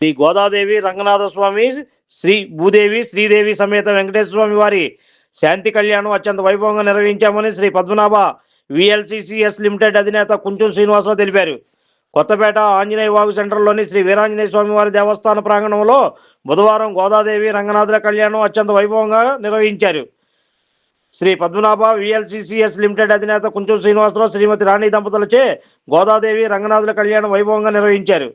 శ్రీ గోదాదేవి రంగనాథ స్వామి శ్రీ భూదేవి శ్రీదేవి సమేత వెంకటేశ్వర స్వామి వారి శాంతి కళ్యాణం అత్యంత వైభవంగా నిర్వహించామని శ్రీ పద్మనాభ విఎల్సిసిఎస్ లిమిటెడ్ అధినేత కుంచం శ్రీనివాసరావు తెలిపారు. కొత్తపేట ఆంజనేయ వాగు సెంటర్లోని శ్రీ వీరాంజనేయ స్వామి వారి దేవస్థాన ప్రాంగణంలో బుధవారం గోదాదేవి రంగనాథుల కళ్యాణం అత్యంత వైభవంగా నిర్వహించారు. శ్రీ పద్మనాభ విఎల్సిసిఎస్ లిమిటెడ్ అధినేత కుంచం శ్రీనివాసరావు శ్రీమతి రాణి దంపతులచే గోదాదేవి రంగనాథుల కళ్యాణం వైభవంగా నిర్వహించారు.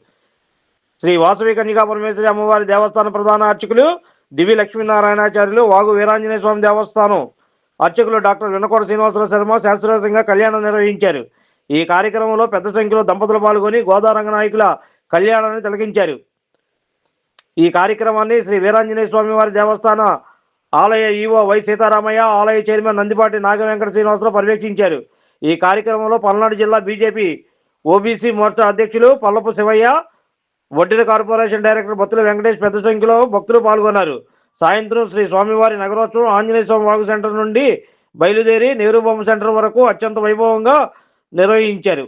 శ్రీ వాసవి కన్యకా పరమేశ్వరి అమ్మవారి దేవస్థాన ప్రధాన అర్చకులు దివి లక్ష్మీనారాయణాచార్యులు, వాగు వీరాంజనేయ స్వామి దేవస్థానం అర్చకులు డాక్టర్ వినకోట శ్రీనివాసరావు శర్మ శాస్త్రోక్తంగా కళ్యాణం నిర్వహించారు. ఈ కార్యక్రమంలో పెద్ద సంఖ్యలో దంపతులు పాల్గొని గోదా రంగనాయకుల కళ్యాణాన్ని తిలకించారు. ఈ కార్యక్రమాన్ని శ్రీ వీరాంజనేయ స్వామి వారి దేవస్థాన ఆలయ ఈవో వై సీతారామయ్య, ఆలయ చైర్మన్ నందిపాటి నాగవెంకట శ్రీనివాసరావు పర్యవేక్షించారు. ఈ కార్యక్రమంలో పల్నాడు జిల్లా బీజేపీ ఓబీసీ మోర్చా అధ్యక్షులు పల్లపు శివయ్య, వడ్డీల కార్పొరేషన్ డైరెక్టర్ బత్తుల వెంకటేష్ పెద్ద సంఖ్యలో భక్తులు పాల్గొన్నారు. సాయంత్రం శ్రీ స్వామివారి నగరోత్సవం ఆంజనేయ స్వామి వాగు సెంటర్ నుండి బయలుదేరి నెహ్రూ బొమ్మ సెంటర్ వరకు అత్యంత వైభవంగా నిర్వహించారు.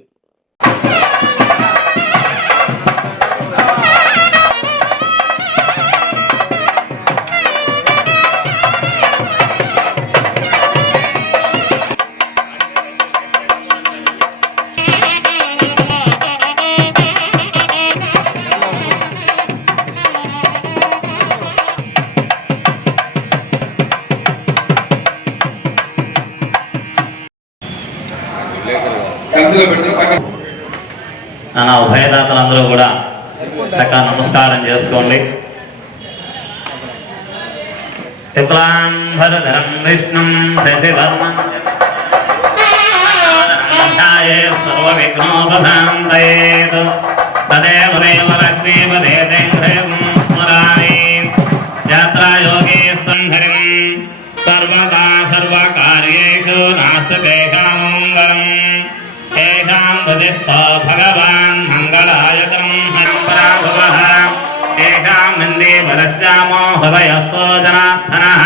నా ఉభయదాతలందరూ కూడా చక్కగా నమస్కారం చేసుకోండి. శుక్లాంబరధరం విష్ణుం శశివర్ణం సర్వవిఘ్నోపశాంతయే తదేవ లక్ష్మీపదే స్మరామి యాత్రాయోగే సంహరిం సర్వదా సర్వకార్యేషు నాస్తి తేషామంగళం తేషాం వదిష్టో భగవాన్ మంగళాయతరం హరిపరాభవః తేషాం వందే వరశ్యామో హృదయస్థో జనార్దనః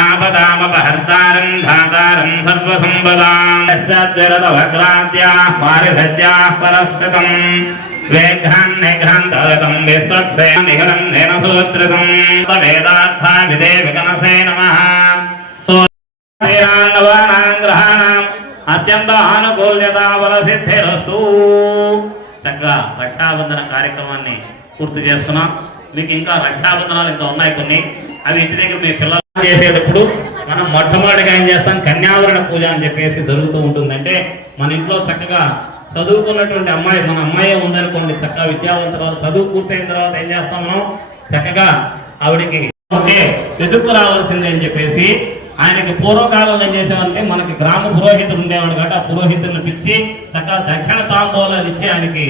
ఆపదామపహర్తారం ధాతారం సర్వసంపదాం యస్యద్విరతవక్రాద్యాః పారిషద్యాః పరస్కృతం వేఘ్రాన్నిఘ్రాంతరతం విశ్వక్సేనిఘ్రం నేనసూత్రితం వేదార్థా విదే వికనసే నమః గ్రహాణం అత్యంత ఆనుకూల్యత బలసిద్ధిరస్తు. చక్కగా రక్షాబంధన కార్యక్రమాన్ని పూర్తి చేసుకున్నాం. మీకు ఇంకా రక్షాబంధనాలు ఇంకా ఉన్నాయి కొన్ని, అవి ఇంటి దగ్గర మీ పిల్లలు చేసేటప్పుడు మనం మొట్టమొదటిగా ఏం చేస్తాం, కన్యావరణ పూజ అని చెప్పేసి జరుగుతూ ఉంటుంది. అంటే మన ఇంట్లో చక్కగా చదువుకున్నటువంటి అమ్మాయి, మన అమ్మాయి ఉందనుకోండి, చక్కగా విద్యావంతురాలు చదువు పూర్తయిన తర్వాత ఏం చేస్తాం, మనం చక్కగా ఆవిడికి ఎదుక్కు రావాల్సింది అని చెప్పేసి ఆయనకి పూర్వకాలంలో ఏం చేసేవారంటే, మనకి గ్రామ పురోహితుడు ఉండేవాడు కాబట్టి ఆ పురోహితుడిని పిలిచి చక్కగా దక్షిణ తాంబూలాలు ఇచ్చి ఆయనకి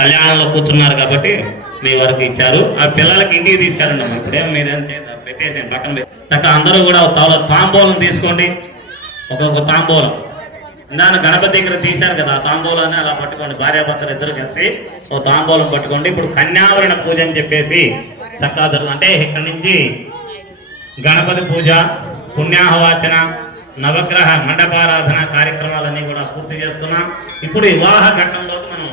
కళ్యాణంలో కూర్చున్నారు కాబట్టి మీ వరకు ఇచ్చారు. ఆ పిల్లలకి ఇంటికి తీసుకెళ్ళండి అమ్మా. ఇప్పుడేం మీరేం చేద్దాం, పెట్టేసి పక్కన చక్కగా అందరూ కూడా తాంబూలం తీసుకోండి. ఒక్కొక్క తాంబూలం ఇందాక గణపతి దగ్గర తీశారు కదా, ఆ తాంబూలాన్ని అలా పట్టుకోండి. భార్యాభర్తలు ఇద్దరు కలిసి ఓ తాంబూలం పట్టుకోండి. ఇప్పుడు కన్యావరణ పూజ అని చెప్పేసి చక్కగా అంటే ఇక్కడి నుంచి గణపతి పూజ, పుణ్యాహవాచన, నవగ్రహ మండపారాధన కార్యక్రమాలన్నీ కూడా పూర్తి చేసుకున్నాం. ఇప్పుడు వివాహ ఘట్టంలో మనం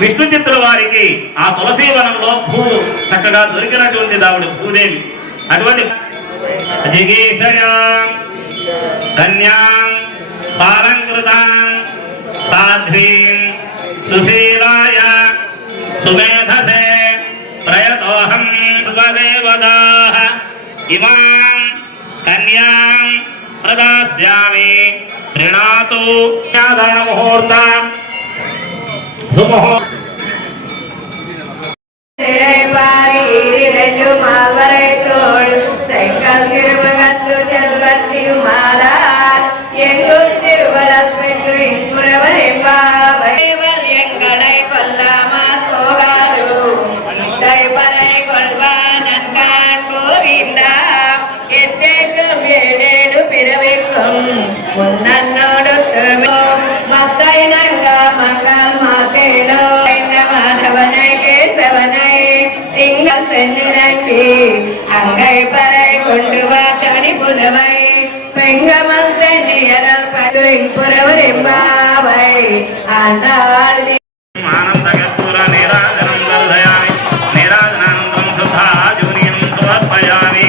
విష్ణు చిత్ర వారికి ఆ తులసీవనంలో పూలు చక్కగా దొరికినటువంటి దావిడ భూదేవి. అటువంటి जिगीषया कन्यां पालंकृतां साध्वीं सुशीलाय सुमेधसे प्रयतोऽहं सर्वदेवताः इमां कन्यां प्रदास्यामि प्रीणातु मुहूर्ता सुमुहूर्त செங்கல் திருமகத்து செல்வத் திருமாலா எங்கும் திருவளர்மைக்கு இன்புறவர் எம்பாவைவல் எங்களை கொல்லாமல் போகாது தைப்பறை கொள்வான் நன்கான் கோவிந்தா எத்தேக்கும் ஏழேடு பிறவிக்கும் முன்னோடு மத்தை நங்க மங்கள் மாத்தேனோ மாதவனை கேசவனை திங்கள் சென்னிறங்கி அங்கை பறை கொண்டு வா கனி புலவை பெங்கமல் தென்னியரல் பட்டு புறவர் எம்பாவை ஆண்டாள் आनंदगत्पुर निराजनं दर्शयामि निराजनानन्दं शुद्धाजूनियं समर्पयामि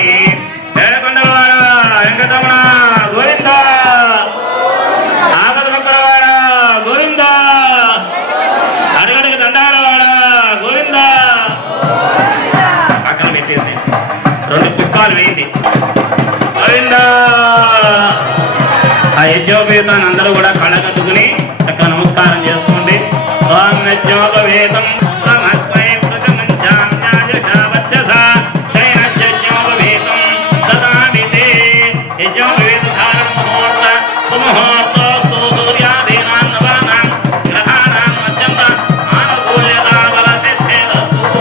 ఏడుకొండలవాడ వెంకటరమణ గోవింద ఆపదమక్కలవాడ గోవింద అడుగడుగు దండాలవాడ గోవింద పక్కన పెట్టింది 2 పుష్పాలు వేయింది గోవింద ఆ యజ్ఞోపేతాన్ని అందరూ కూడా కళ్ళకద్దుకుని చక్కగా నమస్కారం చేసుకోండి యోగవేదం నమస్మై ప్రజమంచాన్యాయశావచ్చసా దైనజ్ఞోపవేదం దదామి తే యజ్ఞోపవేదధారం ముహూర్త సుముహూర్తోస్తు సూర్యాదీనాం నవానాం గ్రహాణాం అత్యంత ఆనుకూల్యతా బలసిద్ధిరస్తు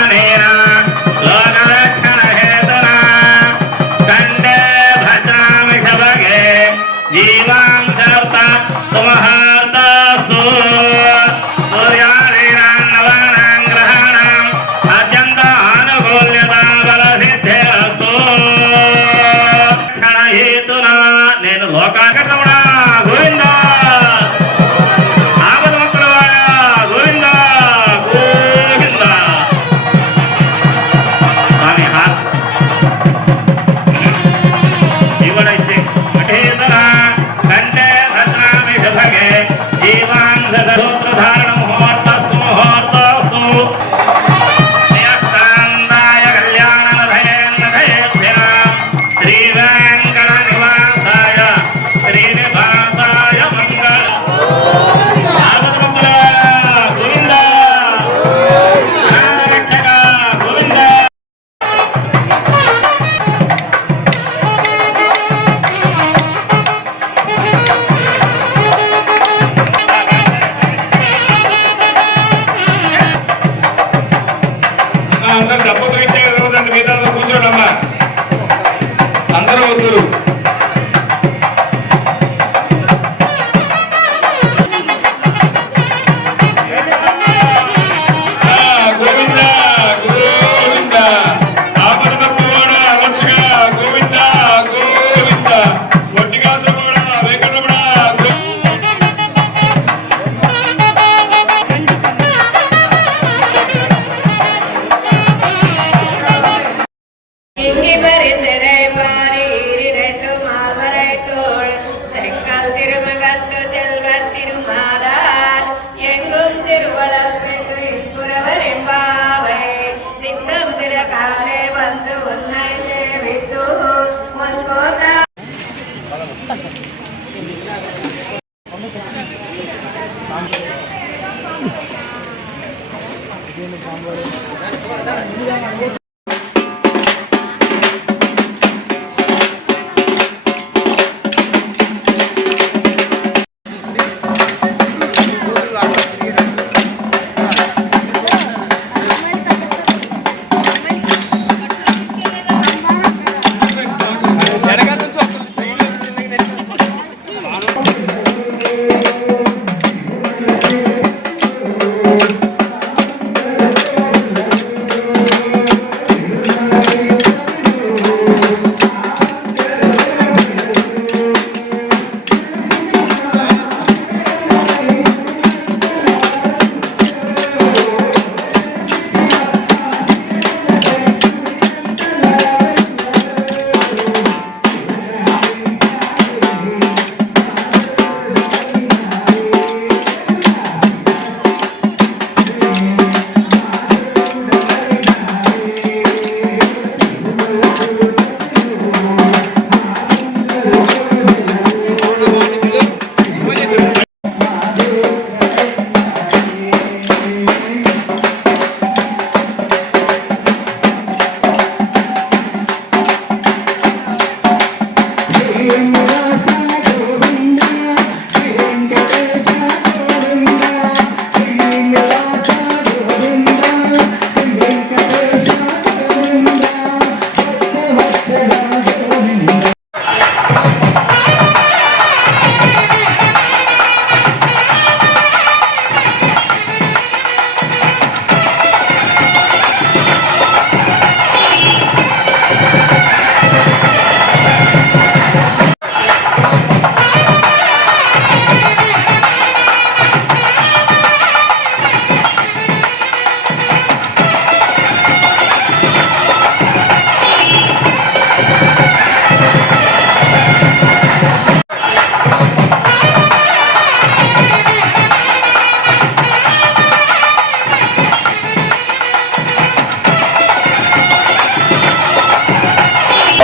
అనేన లోకరక్షణ హేతునా కండే భద్రామి శవగే జీవాంశర్త సుమహార్తస్తు నేను లోకాకరమణ గోవింద ఆపదమక్కలవాడ గోవింద గోవింద స్వామి హాత్ ఇవ్వడ ఇచ్చే కంటే భద్రామి శుభగే జీవాంశ సూత్రధారణ ముహూర్త సుముహూర్తస్తు శ్రీయస్తాందాయ కళ్యాణనధయేంద్రధయేభ్యాం శ్రీవేంకట నివాసాయ శ్రీనివాసాయ మంగళ ఆపదమక్కలవాడ గోవింద రక్షక గోవింద అందరు దంపతులు ఇచ్చారు రోజండి మిగతా కూర్చోడమ్మా అందరూ వద్దురు గోవింద గోవింద ఆపదమక్కలవాడ రక్షగా గోవింద గోవింద వడ్డికాసవాడ వెంకటరమణ இங்கி பரிசரை பாரி இரண்டு மால்வரை தோள் செங்கல் திருமகத்து செல்வத் திருமாலார் எங்கும் திருவளர்மைக்கு இன்புறவர் எம்பாவை சித்தம் திறகாலே வந்து உன்னை சேவித்து முன்போதா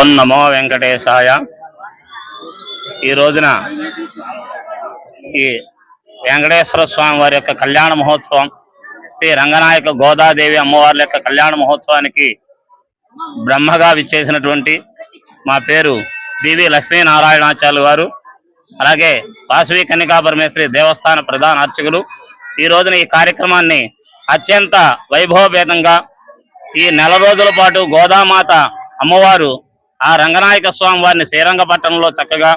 ఓం నమో వెంకటేశాయ. ఈ రోజున ఈ వెంకటేశ్వర స్వామి వారి యొక్క కళ్యాణ మహోత్సవం, శ్రీ రంగనాయక గోదాదేవి అమ్మవారి యొక్క కళ్యాణ మహోత్సవానికి బ్రహ్మగా విచ్చేసినటువంటి మా పేరు డివి లక్ష్మీనారాయణాచార్యులు గారు, అలాగే వాసవి కన్నికా పరమేశ్వరి దేవస్థాన ప్రధాన అర్చకులు ఈ రోజున ఈ కార్యక్రమాన్ని అత్యంత వైభవపేతంగా ఈ నెల రోజుల పాటు గోదామాత అమ్మవారు ఆ రంగనాయక స్వామి వారిని శ్రీరంగపట్టణంలో చక్కగా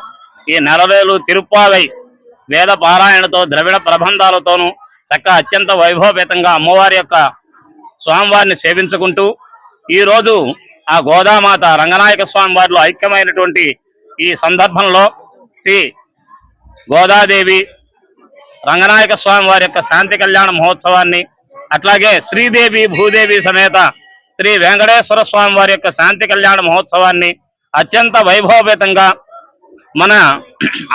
ఈ నెల రోజులు తిరుప్పావై వేద పారాయణతో ద్రవిడ ప్రబంధాలతోనూ అత్యంత వైభవపేతంగా అమ్మవారి యొక్క స్వామివారిని సేవించుకుంటూ ఈ రోజు ఆ గోదామాత రంగనాయక స్వామి వారిలో ఐక్యమైనటువంటి ఈ సందర్భంలో శ్రీ గోదాదేవి రంగనాయక స్వామి వారి యొక్క శాంతి కళ్యాణ మహోత్సవాన్ని, అట్లాగే శ్రీదేవి భూదేవి సమేత శ్రీ వెంకటేశ్వర స్వామి వారి యొక్క శాంతి కళ్యాణ మహోత్సవాన్ని అత్యంత వైభవపేతంగా మన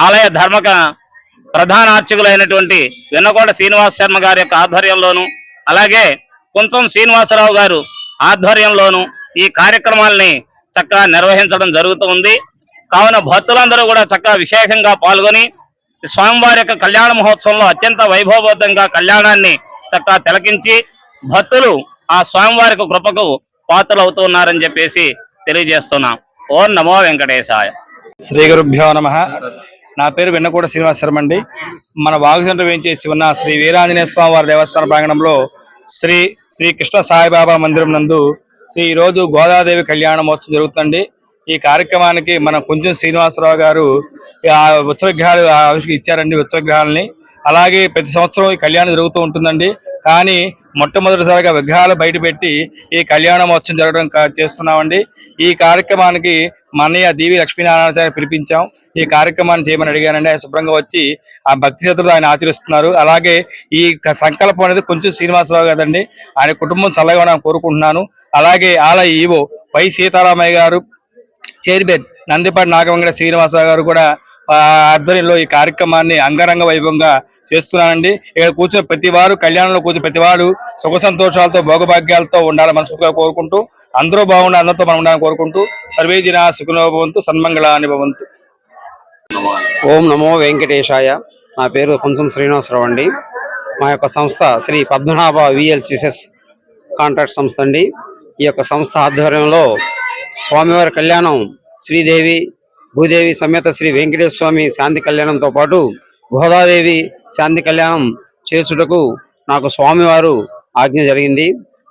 ఆలయ ధర్మక ప్రధాన అర్చకులైనటువంటి వెన్నకోట శ్రీనివాస శర్మ గారి యొక్క ఆధ్వర్యంలోను, అలాగే కొంచెం శ్రీనివాసరావు గారు ఆధ్వర్యంలోను ఈ కార్యక్రమాలని చక్కగా నిర్వహించడం జరుగుతూ ఉంది. కావున భక్తులందరూ కూడా చక్కగా విశేషంగా పాల్గొని స్వామివారి యొక్క కళ్యాణ మహోత్సవంలో అత్యంత వైభవబద్ధంగా కళ్యాణాన్ని చక్కగా తిలకించి భక్తులు ఆ స్వామివారి కృపకు పాత్రలు అవుతున్నారని చెప్పేసి తెలియజేస్తున్నాం. ఓం నమో వెంకటేశాయ. శ్రీ గురుభ్యో నమః. నా పేరు వెన్నకోట శ్రీనివాస శర్మ అండి. మన వాగు సెంటర్ వేయించేసి ఉన్న శ్రీ వీరాంజనేయ స్వామి వారి దేవస్థాన ప్రాంగణంలో శ్రీ కృష్ణ సాయిబాబా మందిరం నందు ఈ రోజు గోదాదేవి కళ్యాణ మహోత్సవం జరుగుతుంది. ఈ కార్యక్రమానికి మన కొంచెం శ్రీనివాసరావు గారు ఉత్సవ విగ్రహాలు ఇచ్చారండి. ఉత్సవ విగ్రహాలని అలాగే ప్రతి సంవత్సరం ఈ కళ్యాణం జరుగుతూ ఉంటుందండి. కానీ మొట్టమొదటిసారిగా విగ్రహాలు బయటపెట్టి ఈ కళ్యాణ మహోత్సవం జరగడం చేస్తున్నామండి. ఈ కార్యక్రమానికి మా అన్నయ్య డివి లక్ష్మీనారాయణ పిలిపించాం. ఈ కార్యక్రమాన్ని చేయమని అడిగానండి. ఆయన శుభ్రంగా వచ్చి ఆ భక్తి శ్రద్ధలు ఆయన ఆచరిస్తున్నారు. అలాగే ఈ సంకల్పం అనేది కొంచెం శ్రీనివాసరావు కదండి, ఆయన కుటుంబం చల్లగా ఉండాలని కోరుకుంటున్నాను. అలాగే ఆలయ ఈవో పై సీతారామయ్య గారు, చైర్మన్ నందిపాటి నాగవంగ శ్రీనివాసరావు గారు కూడా ఆధ్వర్యంలో ఈ కార్యక్రమాన్ని అంగరంగ వైభవంగా చేస్తున్నానండి. ఇక్కడ కూర్చొని ప్రతి వారు కళ్యాణంలో కూర్చొని ప్రతి వారు సుఖ సంతోషాలతో భోగభాగ్యాలతో ఉండాలని మనస్ఫూర్తిగా కోరుకుంటూ, అందరూ బాగుండాలి, అందరితో మనం ఉండాలని కోరుకుంటూ సర్వే జనా సుఖినో భవంతు, సన్మంగళాని భవంతు. ఓం నమో వెంకటేశాయ. నా పేరు కొంచెం శ్రీనివాసరావు అండి. మా యొక్క సంస్థ శ్రీ పద్మనాభ విఎల్సిఎస్ కాంట్రాక్ట్ సంస్థ అండి. ఈ యొక్క సంస్థ ఆధ్వర్యంలో స్వామివారి కళ్యాణం, శ్రీదేవి భూదేవి సమేత శ్రీ వెంకటేశ్వర స్వామి శాంతి కళ్యాణంతో పాటు గోదాదేవి శాంతి కళ్యాణం చేసుటకు నాకు స్వామివారు ఆజ్ఞ జరిగింది.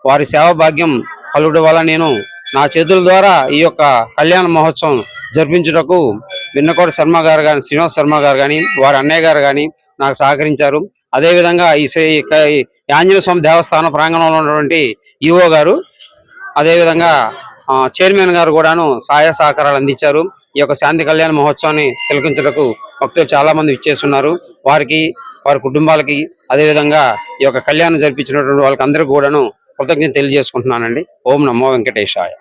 వారి సేవా భాగ్యం కలుగుట వల్ల నేను నా చేతుల ద్వారా ఈ యొక్క కళ్యాణ మహోత్సవం జరిపించుటకు వెన్నకోట శర్మ గారు కానీ, శ్రీనివాస శర్మ గారు కానీ, వారి అన్నయ్య గారు కానీ నాకు సహకరించారు. అదేవిధంగా ఈ ఆంజనేయ స్వామి దేవస్థాన ప్రాంగణంలో ఉన్నటువంటి ఈవో గారు, అదేవిధంగా చైర్మన్ గారు కూడాను సహాయ సహకారాలు అందించారు. ఈ యొక్క శాంతి కళ్యాణ మహోత్సవాన్ని తిలకించుటకు భక్తులు చాలా మంది విచ్చేస్తున్నారు. వారికి, వారి కుటుంబాలకి, అదేవిధంగా ఈ యొక్క కళ్యాణం జరిపించినటువంటి వాళ్ళకి అందరికీ కూడాను కృతజ్ఞత తెలియజేసుకుంటున్నానండి. ఓం నమో వెంకటేశాయ.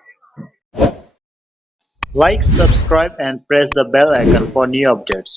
Like, subscribe and press the bell icon for new updates.